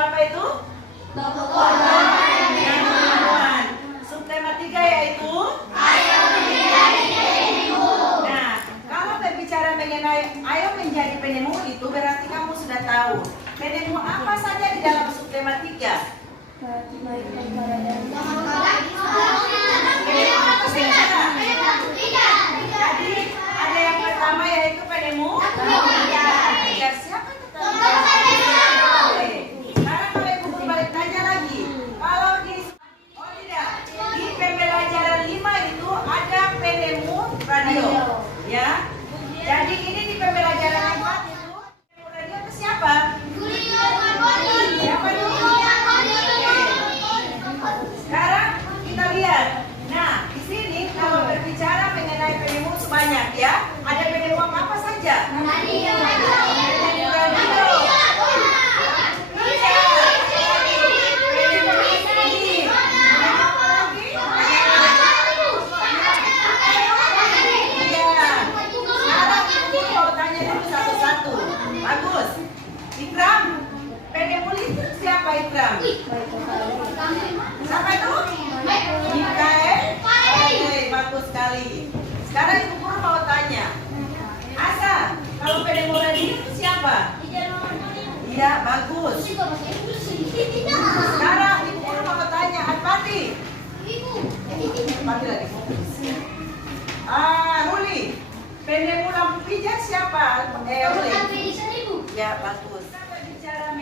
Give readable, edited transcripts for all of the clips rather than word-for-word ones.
apa itu? Penemuan. Subtema 3 yaitu ayo menjadi penemu. Nah, kalau berbicara mengenai ayo menjadi penemu itu berarti kamu sudah tahu penemu apa saja di dalam subtema 3. Jadi ada yang pertama yaitu penemu ya, siapa itu tadi? Sekarang kalau ibu balik tanya lagi, kalau di di pembelajaran 5 itu ada penemu radio, ya. Jadi ini di pembelajaran 4 itu penemu radio itu siapa? Siapa dulu? Sekarang kita lihat. Nah, di sini kalau berbicara mengenai penemu sebanyak ya, ada penemu apa saja? Radio. Bagus. Ikram, penemu listrik siapa Ikram? Siapa itu? Mikael. Oke, bagus sekali. Sekarang ibu guru mau tanya. Asa, kalau penemu radio itu siapa? Iya, bagus. Sekarang ibu guru mau tanya, Al-Fatih. Al-Fatih lagi fokus. Ruli, penemu lampu pijar siapa? Ruli. Ya, bagus. Kita berbicara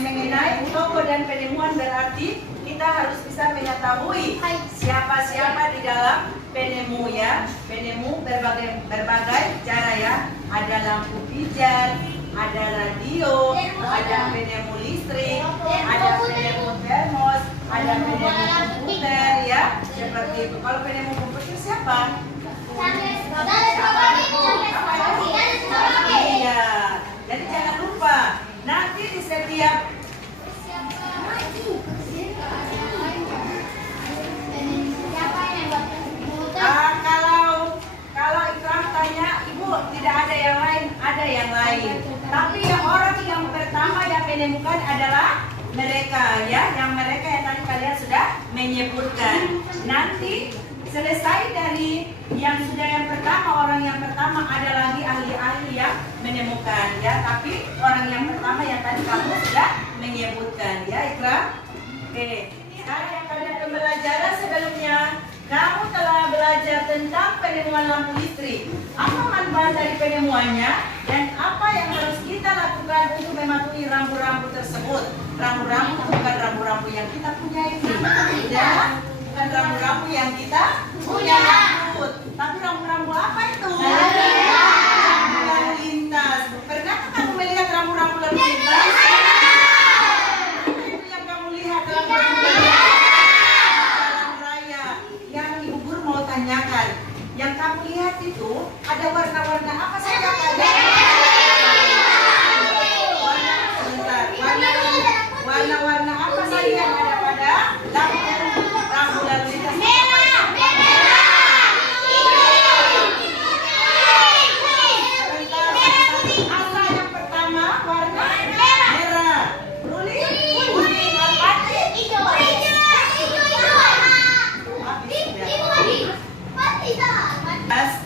mengenai toko dan penemuan berarti kita harus bisa mengetahui siapa-siapa di dalam penemu ya. Penemu berbagai cara ya. Ada lampu pijar, ada radio, ada penemu listrik, ada penemu termos, ada penemu komputer ya. Seperti itu. Kalau penemu komputer siapa? Iya. Jadi jangan lupa nanti di setiap kalau Ikram tanya ibu tidak ada yang lain, ada yang lain. Tapi yang orang yang pertama yang menemukan adalah mereka ya, yang mereka yang tadi kalian sudah menyebutkan. Nanti selesai dari yang pertama, orang yang pertama ada lagi ahli-ahli yang menemukan ya, tapi orang yang pertama yang tadi kamu sudah menyebutkan ya Ikram. Oke, sekarang yang pada pembelajaran sebelumnya kamu telah belajar tentang penemuan lampu listrik. Apa manfaat dari penemuannya dan apa yang harus kita lakukan untuk mematuhi rambu-rambu tersebut. Rambu-rambu bukan rambu-rambu yang kita punya ini ya, bukan rambu-rambu yang kita punya, tapi rambu-rambu apa itu? Rambu lalu lintas. Pernahkah kamu melihat rambu-rambu lalu lintas? Itu yang kamu lihat rambu-rambu lalu lintas jalan raya. Yang ibu guru mau tanyakan, yang kamu lihat itu ada warna-warna apa saja pada? Warna-warna apa saja yang ada pada rambu lalu lintas?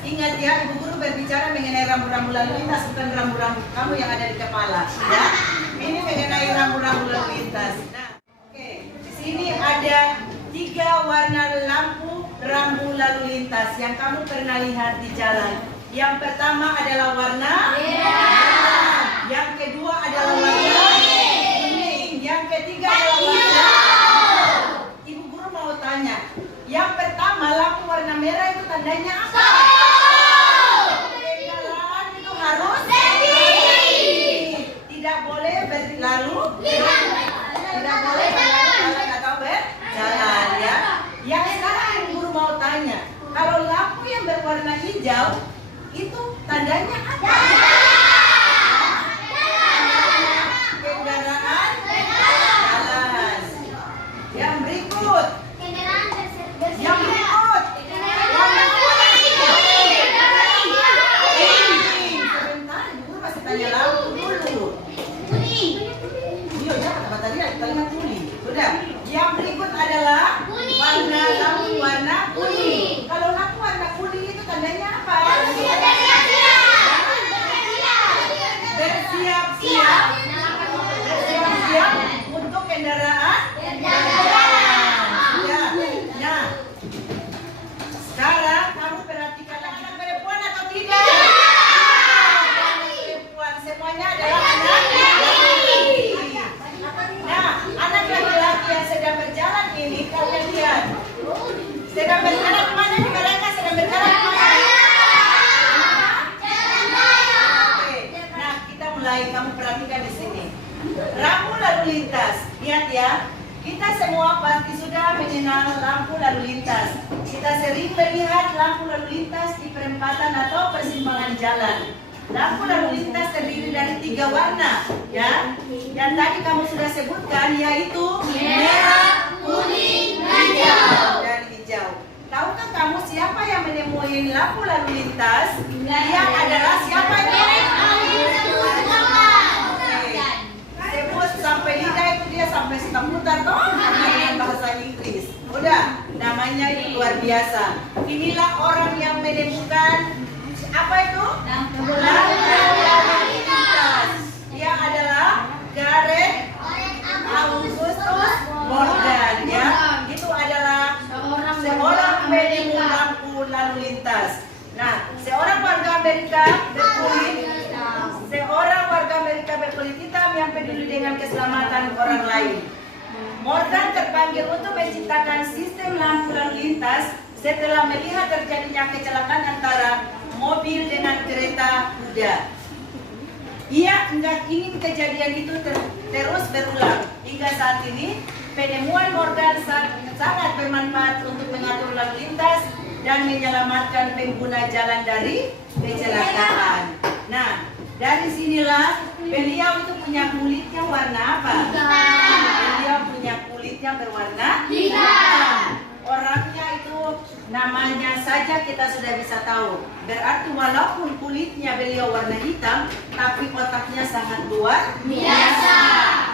Ingat ya, ibu guru berbicara mengenai rambu-rambu lalu lintas, bukan rambu-rambu kamu yang ada di kepala ya. Ini mengenai rambu-rambu lalu lintas. Nah, oke, di sini ada 3 warna lampu rambu lalu lintas yang kamu pernah lihat di jalan. Yang pertama adalah warna merah, yang kedua adalah warna kuning, yang ketiga adalah warna. Ibu guru mau tanya, yang pertama lampu warna merah itu tandanya apa? Kendaraan itu harus tidak boleh berlalu, tidak boleh berlalu atau berjalan ya. Yang sekarang ibu guru mau tanya, kalau lampu yang berwarna hijau itu tandanya apa? Kendaraan jalan. Yang berikut. Yang berikut. Warna kuning. Sebentar, ibu guru masih tanya lampu dulu. Iya, ya kata tadi kelihatannya kuning. Sudah. Yang berikut adalah warna lampu warna kuning. Kalau lampu warna kuning itu tandanya apa? Bersiap-siap. Bersiap-siap untuk kendaraan berjalan. Ya. Nah, sekarang kamu perhatikan anak perempuan atau tidak? Perempuan semuanya adalah anak laki-laki. Nah, anak laki-laki yang sedang berjalan ini kalian lihat. Sedang berjalan kemana nih mereka? Sedang berjalan kemana? Oke. Nah, kita mulai. Kamu perhatikan di sini. Rambu lalu lintas. Lihat ya. Kita semua pasti sudah mengenal lampu lalu lintas. Kita sering melihat lampu lalu lintas di perempatan atau persimpangan jalan. Lampu lalu lintas terdiri dari 3 warna, ya. Dan tadi kamu sudah sebutkan, yaitu merah, kuning, hijau. Dan hijau. Tahukah kamu siapa yang menemukan lampu lalu lintas? Dia adalah siapa itu? Sebut sampai lidah itu dia sampai seputar toh dengan bahasa Inggris. Udah, namanya itu luar biasa. Inilah orang yang menemukan apa itu? Lampu lalu lintas. Dia adalah Gareth Augustus Morgan, ya. Itu adalah seorang penemu lampu lalu lintas. Nah, seorang warga Amerika berkulit hitam yang peduli dengan keselamatan orang lain. Morgan terpanggil untuk menciptakan sistem lampu lalu lintas setelah melihat terjadinya kecelakaan antara mobil dengan kereta kuda. Ia enggak ingin kejadian itu terus berulang. Hingga saat ini, penemuan Morgan sangat bermanfaat untuk mengatur lalu lintas dan menyelamatkan pengguna jalan dari kecelakaan. Nah, dari sinilah beliau itu punya kulit yang warna apa? Beliau punya kulit yang berwarna hitam. Orangnya itu namanya saja kita sudah bisa tahu. Berarti walaupun kulitnya beliau warna hitam, tapi otaknya sangat luar biasa.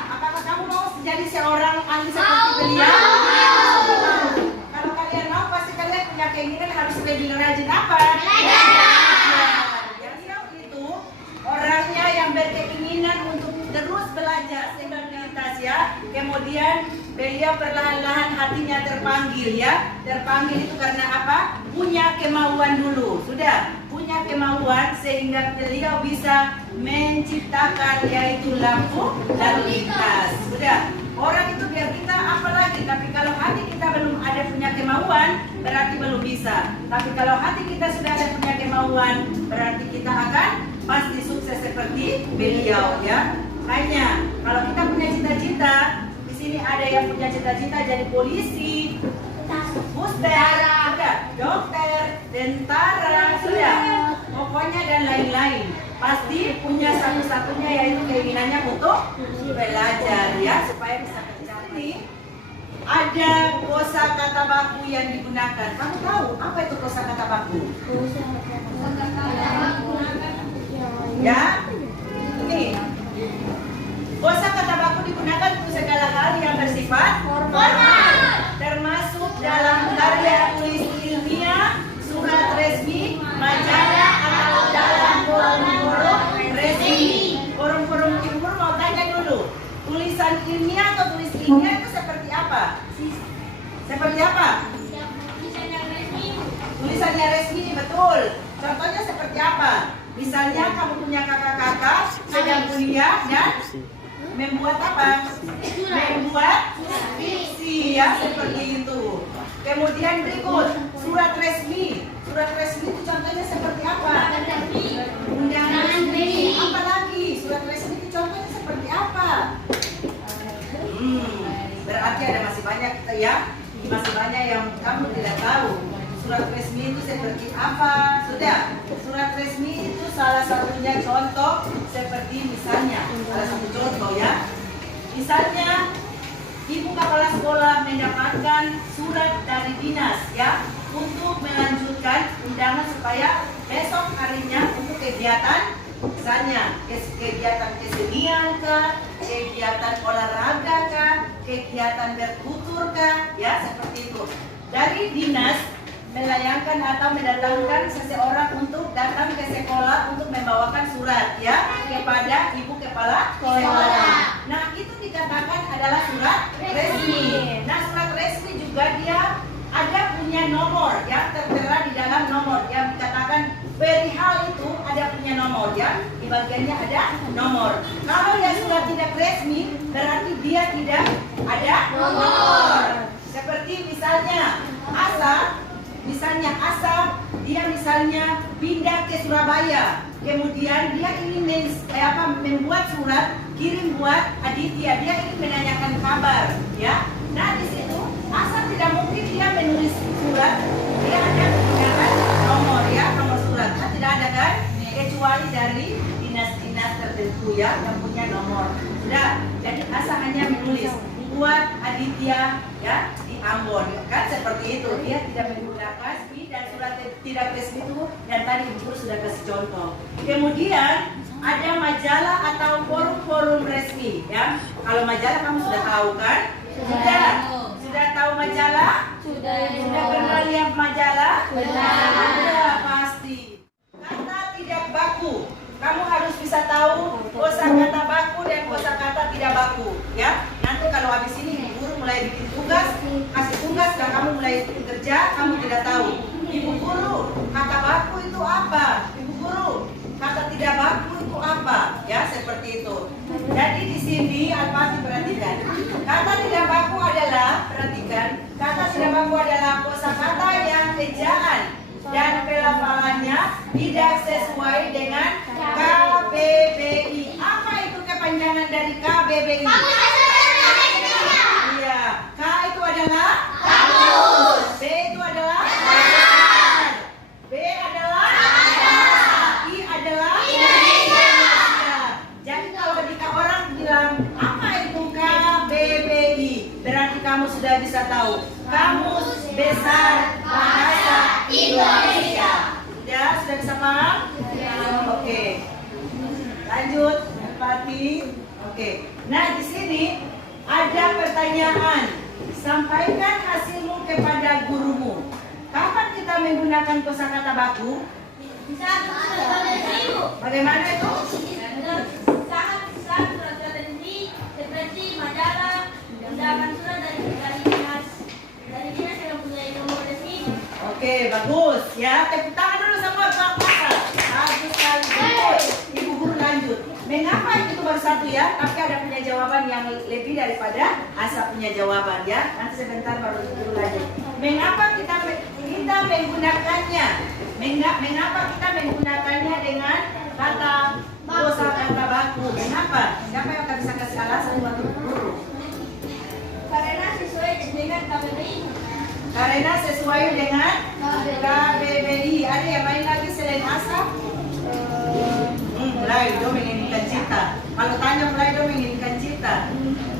Apakah kamu mau jadi seorang ahli seperti beliau? Kalau kalian mau, pasti kalian punya keinginan harus lebih rajin apa? Beliau itu orangnya yang berkeinginan untuk terus belajar lintas, ya. Kemudian beliau perlahan-lahan hatinya terpanggil, ya. Terpanggil itu karena apa? Punya kemauan dulu. Sudah punya kemauan sehingga beliau bisa menciptakan yaitu lampu lalu lintas. Sudah. Orang itu biar kita apa lagi? Tapi kalau hati kita belum ada punya kemauan, berarti belum bisa. Tapi kalau hati kita sudah ada punya kemauan, berarti kita akan pasti sukses seperti beliau, ya. Hanya kalau kita punya cita-cita, di sini ada yang punya cita-cita jadi polisi, buster, sudah, dokter, tentara, sudah, pokoknya dan lain-lain. Pasti punya satu-satunya yaitu keinginannya untuk belajar, ya, supaya bisa mencapai. Ada kosakata baku yang digunakan. Kamu tahu apa itu kosakata baku? Ya, ini kosakata baku digunakan untuk segala hal yang bersifat formal, termasuk dalam karya tulis ilmiah, surat resmi, majalah atau dalam forum-forum resmi. Forum-forum timur mau tanya dulu, tulisan ilmiah atau tulis ilmiah itu seperti apa? Seperti apa? Tulisannya resmi, betul. Contohnya seperti apa? Misalnya kamu punya kakak-kakak sedang kuliah dan membuat apa? Membuat fiksi, ya, seperti itu. Kemudian berikut surat resmi. Surat resmi itu contohnya seperti apa? Undangan resmi. Apa lagi? Surat resmi itu contohnya seperti apa? Berarti ada masih banyak, ya. Masih banyak yang kamu tidak tahu. Surat resmi itu seperti apa? Sudah. Surat resmi itu salah satunya contoh seperti misalnya, salah satu contoh, ya. Misalnya ibu kepala sekolah mendapatkan surat dari dinas, ya, untuk melanjutkan undangan supaya besok harinya untuk kegiatan, misalnya kegiatan kesenian kah, kegiatan olahraga kah, kegiatan bertutur kah, ya seperti itu. Dari dinas melayangkan atau mendatangkan seseorang untuk datang ke sekolah untuk membawakan surat ya kepada ibu kepala sekolah. Nah itu dikatakan adalah surat resmi. Nah surat resmi juga dia ada punya nomor ya, tertera di dalam nomor yang dikatakan perihal itu ada punya nomor ya, di bagiannya ada nomor. Kalau yang surat tidak resmi berarti dia tidak ada nomor. Seperti misalnya Asa, dia misalnya pindah ke Surabaya, kemudian dia ingin membuat surat kirim buat Aditya, dia ingin menanyakan kabar, ya. Nah di situ Asa tidak mungkin dia menulis surat, dia hanya menggunakan nomor, ya, nomor surat, kan tidak ada kan, kecuali dari dinas-dinas tertentu ya yang punya nomor. Sudah, jadi Asa hanya menulis buat Aditya, ya. Ambon, kan seperti itu, dia tidak menggunakan dan surat tidak resmi itu yang tadi ibu sudah kasih contoh. Kemudian ada majalah atau forum-forum resmi ya. Kalau majalah kamu sudah tahu kan? Sudah tahu majalah? Sudah pernah lihat majalah? Sudah pasti. Kata tidak baku, kamu harus bisa tahu kosakata baku dan kosakata tidak baku ya. Nanti kalau habis ini guru mulai bikin tugas, kasih tugas dan kamu mulai kerja, kamu tidak tahu. Ibu guru, kata baku itu apa? Ibu guru, kata tidak baku itu apa? Ya, seperti itu. Jadi di sini Al-Fatih perhatikan. Kata tidak baku adalah, perhatikan, kata tidak baku adalah kosakata yang ejaan dan pelafalannya tidak sesuai dengan KBBI. Apa itu kepanjangan dari KBBI? Iya, K itu adalah kamus, B itu adalah pasar, B adalah I adalah Indonesia. Jadi kalau ketika orang bilang apa itu KBBI, berarti kamu sudah bisa tahu Kamus Besar Bahasa Indonesia. Sudah bisa paham? Oke. Lanjut, Fatih. Oke. Nah, di sini ada pertanyaan. Sampaikan hasilmu kepada gurumu. Kapan kita menggunakan kosakata baku? Bagaimana itu? Saat surat resmi seperti majalah, undangan surat dari dinas yang punya nomor resmi. Oke, bagus ya. Tepuk tangan dulu semua kelas. Bagus sekali. Ibu guru lanjut. Mengapa itu baru satu ya? Tapi ada punya jawaban yang lebih daripada Asa punya jawaban ya. Nanti sebentar baru guru lanjut. Mengapa kita menggunakannya? Mengapa kita menggunakannya dengan kata kosakata baku? Mengapa? Siapa yang bisa kasih alasan buat guru? Karena sesuai dengan KBBI. Karena sesuai dengan KBBI. Ada yang lain lagi selain Asa? Mulai dong menginginkan cita. Kalau tanya mulai dong menginginkan cita.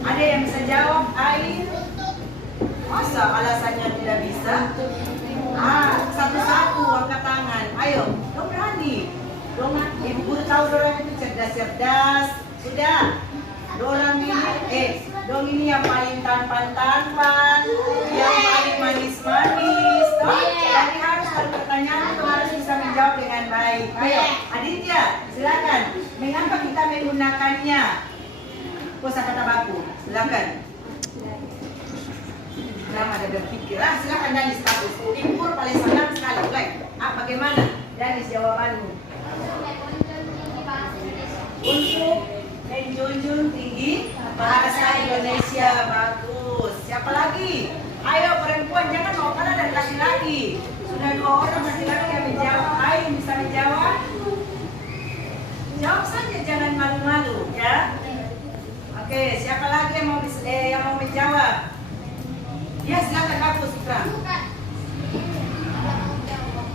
Ada yang bisa jawab air? Masa alasannya tidak bisa? Satu-satu angkat tangan. Ayo, dong berani. Dong, ibu guru tahu dorang itu cerdas-cerdas. Sudah. Dorang ini, dong ini yang paling tampan-tampan, yang paling manis-manis. Jadi harus ada pertanyaan itu harus bisa menjawab dengan baik. Ayo, Aditya, silakan. Mengapa kita menggunakannya? Kosakata baku, silakan. Jangan ada berpikir. Silakan Danis bagus. Ibu guru paling senang sekali. Baik. Bagaimana? Danis jawabanmu. Untuk menjunjung tinggi bahasa Indonesia. Bagus. Siapa lagi? Ayo perempuan, jangan mau kalah dari laki-laki. Sudah 2 orang laki-laki yang menjawab. Ayo bisa menjawab. Jawab saja, jangan malu-malu ya. Oke, siapa lagi yang mau menjawab? Ya silakan aku Sutra.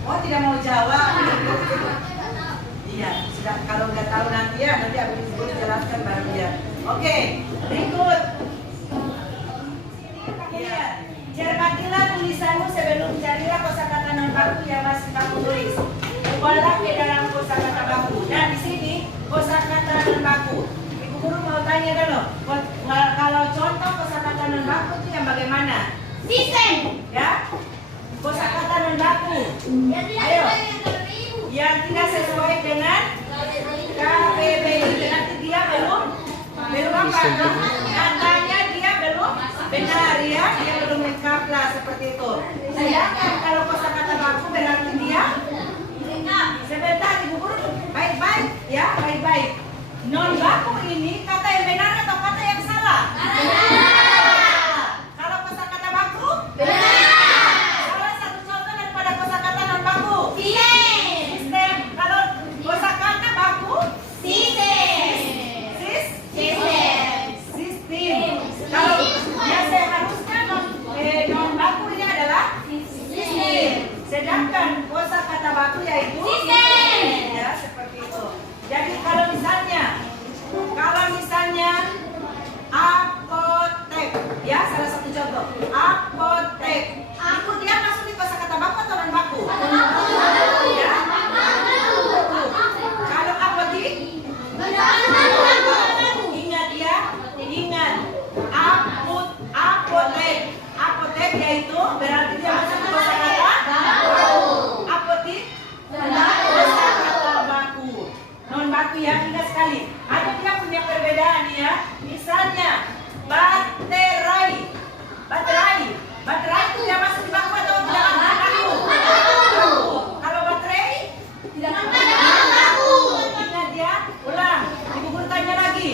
Oh tidak mau jawab. Iya, sudah kalau nggak tahu nanti ya nanti aku jelaskan baru dia. Oke, berikut. Iya, cermatilah tulisanmu sebelum carilah kosakata non baku yang masih kamu tulis. Ubahlah ke dalam kosakata baku. Nah di sini kosakata non baku. Ibu guru mau tanya dulu. Kalau contoh kosakata non baku itu yang bagaimana? Sistem. Ya, kosakata non baku Yang tidak Ayo. sesuai dengan KPU. yang tidak sesuai dengan KBBI, berarti dia belum apa? Katanya dia belum benar ya, dia belum lengkap lah seperti itu. Sedangkan kalau kosakata baku berarti dia sebentar Ibu Guru, baik-baik ya, baik-baik. Non baku ini kata yang benar atau kata yang salah? Kalau kosakata baku? Salah satu contoh daripada kosakata non baku. Sistem. Kalau kosakata baku? Sistem. Kalau yang seharusnya non baku ini adalah sistem. Sedangkan kosakata baku yaitu Sistem. ya, seperti itu. Jadi kalau misalnya apotek, ya salah satu contoh, apotek. Itu dia masuk di kosakata baku atau non baku? Ya. Kalau apotik, ingat ya, ingat. Apotek yaitu berarti dia masuk di kosakata apotik, kosakata baku. Non baku ya, ingat sekali. Ada dia punya perbedaan ya. Misalnya baterai itu dia masuk di baku atau tidak masuk di baku? Kalau baterai ingat ya, ulang. Ibu Guru tanya lagi.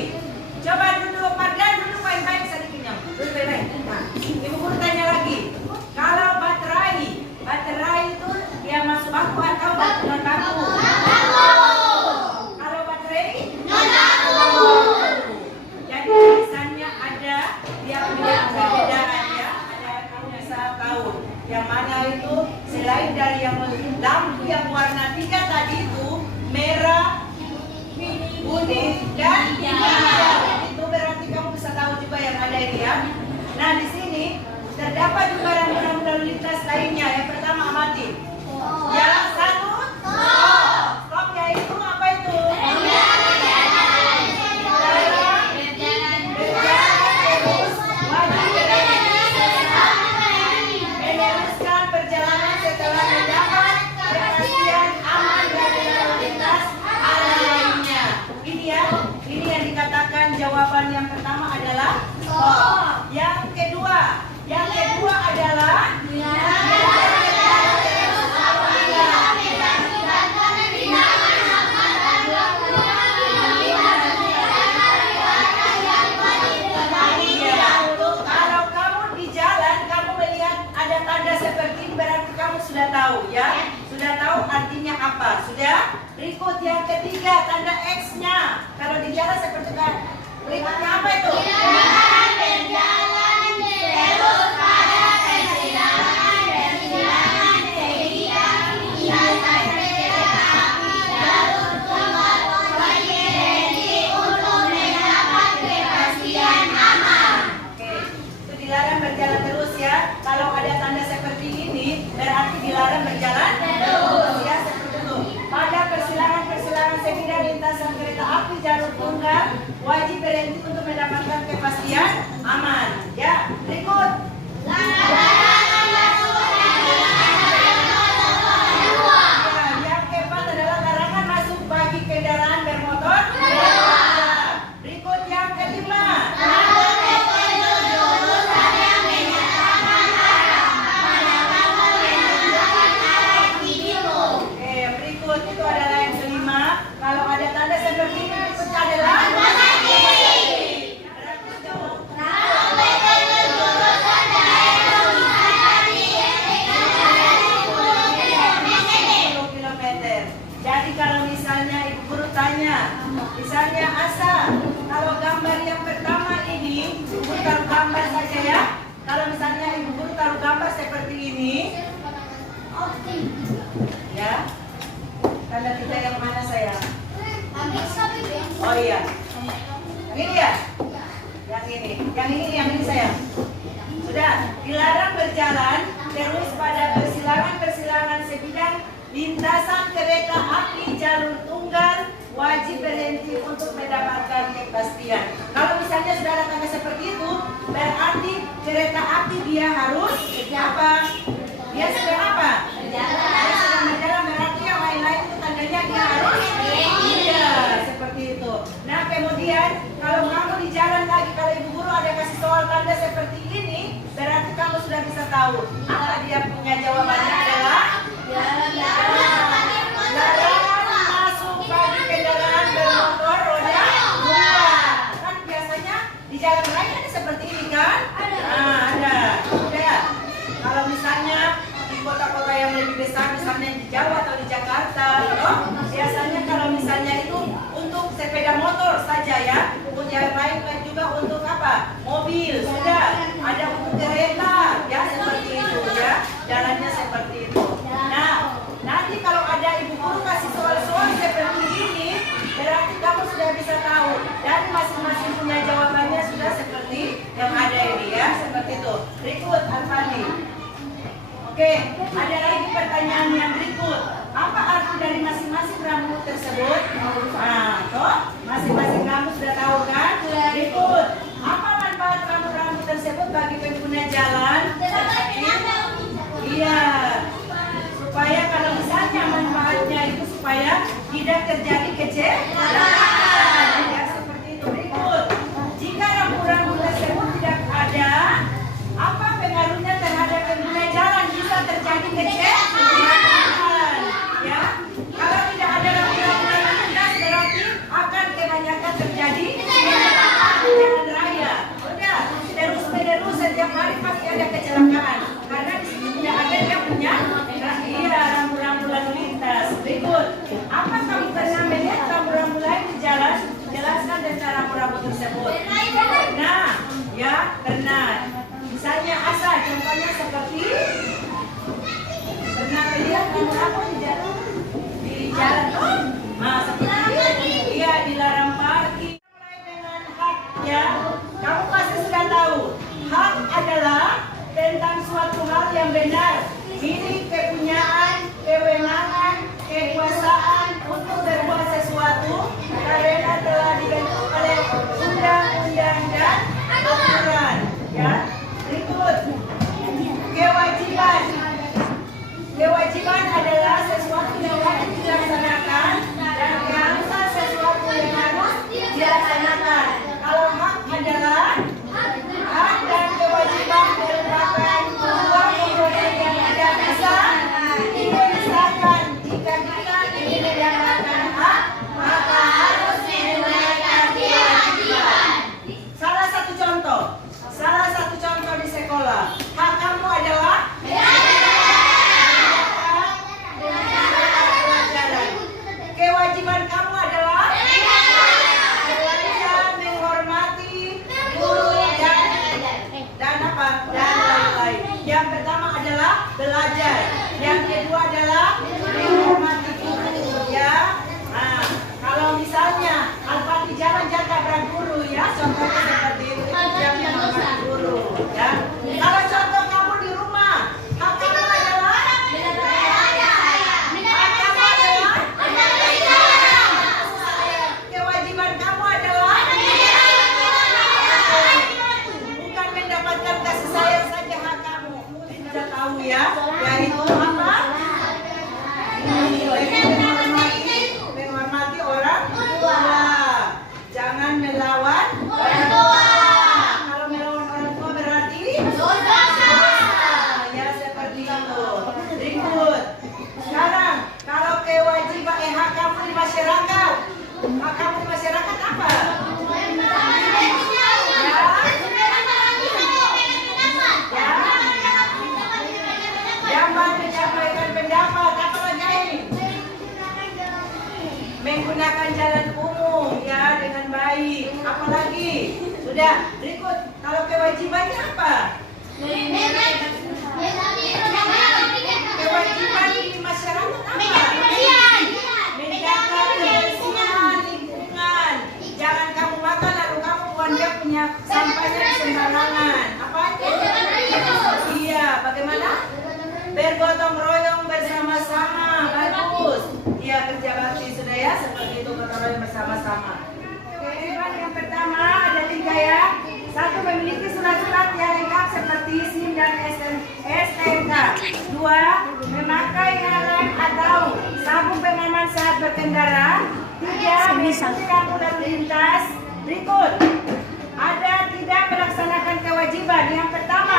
Coba duduk Mardian, duduk baik-baik sedikitnya. Duduk baik-baik. Nah, Ibu Guru tanya lagi. Kalau baterai itu dia masuk baku atau non baku? Kalau baterai jadi tulisannya ada dia punya perbedaan ya. Ada kamu bisa tahu yang mana itu selain dari yang lampu yang warna 3 tadi itu merah, kuning dan hijau. Itu berarti kamu bisa tahu juga yang ada ini ya. Nah di sini terdapat juga rambu-rambu lalu lintas lainnya. Yang pertama amati. Yang satu stop yaitu apa itu? Meneruskan perjalanan setelah mendapat kepastian aman dari lalu lintas ada lainnya. Ini ya, ini yang dikatakan jawaban yang pertama adalah stop. Yang kedua adalah kalau kamu di jalan, kamu melihat ada tanda seperti ini, berarti kamu sudah tahu ya. Sudah tahu artinya apa? Sudah? Berikut yang ketiga, tanda X-nya. Kalau di jalan seperti kan. Berikutnya apa itu? Itu dilarang berjalan terus ya. Kalau ada tanda seperti ini, berarti dilarang berjalan terus ya, seperti itu. Pada persilangan sebidang lintasan kereta api jalur tunggal, wajib berhenti untuk mendapatkan kepastian aman. Ya, berikut. Yang keempat adalah larangan masuk bagi kendaraan bermotor. Berikut yang kelima. Berikut itu adalah yang kelima. Kalau ada tanda seperti ini, berikutnya adalah kilometer. Jadi kalau misalnya Ibu Guru tanya, misalnya Asa, kalau gambar yang pertama ini, Ibu Guru taruh gambar saja ya. Kalau misalnya Ibu Guru taruh gambar seperti ini, ya. Tanda kita yang mana sayang? Oh iya. Ini ya? Yang ini sayang. Sudah, dilarang berjalan terus pada persilangan sebidang lintasan kereta api jalur tunggal, wajib berhenti untuk mendapatkan kepastian. Kalau misalnya sudah ada tanda seperti itu, berarti dia harus apa? Dia sedang apa? Dia sedang berjalan, berarti yang lain-lain itu tandanya dia harus iya, seperti itu. Nah kemudian kalau kamu di jalan lagi, kalau ibu guru ada kasih soal tanda seperti ini, berarti kamu sudah bisa tahu apa dia punya jawabannya adalah larangan masuk bagi kendaraan bermotor roda 2. Kan biasanya di jalan raya ada seperti ini kan? Nah, ada. Udah. Kalau misalnya di kota-kota yang lebih besar, misalnya di Jawa atau di Jakarta, biasanya kalau misalnya itu untuk sepeda motor saja ya, untuk jalan lain juga untuk apa? Mobil, sudah ada untuk kereta, ya seperti itu ya, jalannya seperti itu. Nah, nanti kalau ada ibu guru kasih soal-soal seperti ini, berarti kamu sudah bisa tahu dan masing-masing punya jawabannya sudah seperti yang ada ini ya, seperti itu. Berikut Alfani. Oke, ada lagi pertanyaan yang berikut. Apa arti dari masing-masing rambut tersebut? Nah, toh masing-masing rambut sudah tahu kan? Berikut. Apa manfaat rambut-rambut tersebut bagi pengguna jalan? Iya. Supaya kalau misalnya manfaatnya itu supaya tidak terjadi kecelakaan. Ya, seperti itu. Berikut. Jika rambut-rambut tersebut tidak ada, apa pengaruhnya terhadap pengguna jalan? Bisa terjadi kecelakaan. Ya, kalau tidak ada rambut-rambut lalu lintas berarti akan kebanyakan terjadi kecelakaan di jalan raya. Udah, terus-menerus setiap hari pasti ada kecelakaan karena di sini tidak ada yang punya rambu-rambu lalu lintas. Berikut, apa kamu pernah melihat rambu-rambu lain di jalan? Jelaskan tentang rambu-rambu tersebut. Nah, ya pernah. Misalnya Asa, contohnya seperti pernah melihat rambu-rambu di jalan? Di jalan tuh? Nah, seperti iya dilarang parkir. Mulai dengan hak ya, kamu pasti sudah tahu. Hak adalah tentang suatu hal yang benar, milik, kepunyaan, kewenangan, kekuasaan untuk berbuat sesuatu karena telah dibentuk oleh undang-undang dan aturan. Ya, berikut kewajiban. Kewajiban adalah sesuatu yang wajib dilaksanakan dan keharusan sesuatu yang harus dilaksanakan. Kalau hak adalah hak dan kewajiban merupakan dua komponen yang tidak bisa dipisahkan. Jika kita ingin mendapatkan hak, maka harus menunaikan kewajiban. Salah satu contoh di sekolah. Hak kamu adalah kewajiban kamu adalah belajar, menghormati guru dan apa dan lain-lain. Yang pertama adalah belajar, yang kedua adalah menghormati guru ya. Nah, kalau misalnya Al-Fatih jalan jaga berat guru ya, contohnya seperti itu yang menghormati guru ya. Kalau contoh kamu di rumah, hak kamu adalah kewajiban kamu adalah bukan mendapatkan kasih sayang saja, hak kamu sudah tahu ya, yaitu apa? Menghormati orang tua, jangan melawan orang tua. Kalau melawan orang tua berarti dosa. Ya seperti itu. Berikut. Sekarang kalau kewajiban hak kamu di masyarakat, hak kamu di masyarakat apa? Jangan menyampaikan pendapat, apa lagi? Menggunakan jalan umum ya dengan baik. Apalagi? Sudah. Berikut. Kalau kewajibannya apa? Kewajiban di masyarakat apa? Menjaga kebersihan lingkungan. Jangan kamu makan lalu kamu buang punya sampahnya di sembarangan. Apa itu? Iya. Bagaimana? Bergotong royong bersama-sama. Bagus. Iya, kerja bakti sudah ya, seperti itu gotong royong bersama-sama. Kewajiban yang pertama ada 3 ya. 1, memiliki surat-surat yang lengkap seperti SIM dan berkendara. 3. Mengikuti lampu lalu lintas. Berikut. Ada tidak melaksanakan kewajiban. Yang pertama,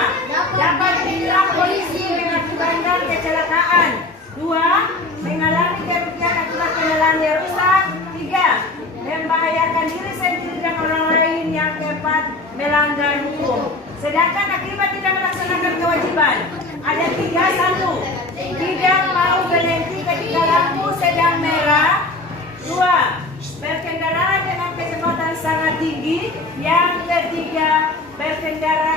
dapat ditilang polisi mengakibatkan kecelakaan. 2. Mengalami kerugian akibat kendaraan yang rusak. 3. Membahayakan diri sendiri dan orang lain. Yang keempat, melanggar hukum. Sedangkan akibat tidak melaksanakan kewajiban ada 3. 1. Tidak mau berhenti ketika lampu sedang merah. 2. Berkendara dengan kecepatan sangat tinggi. Yang ketiga, berkendara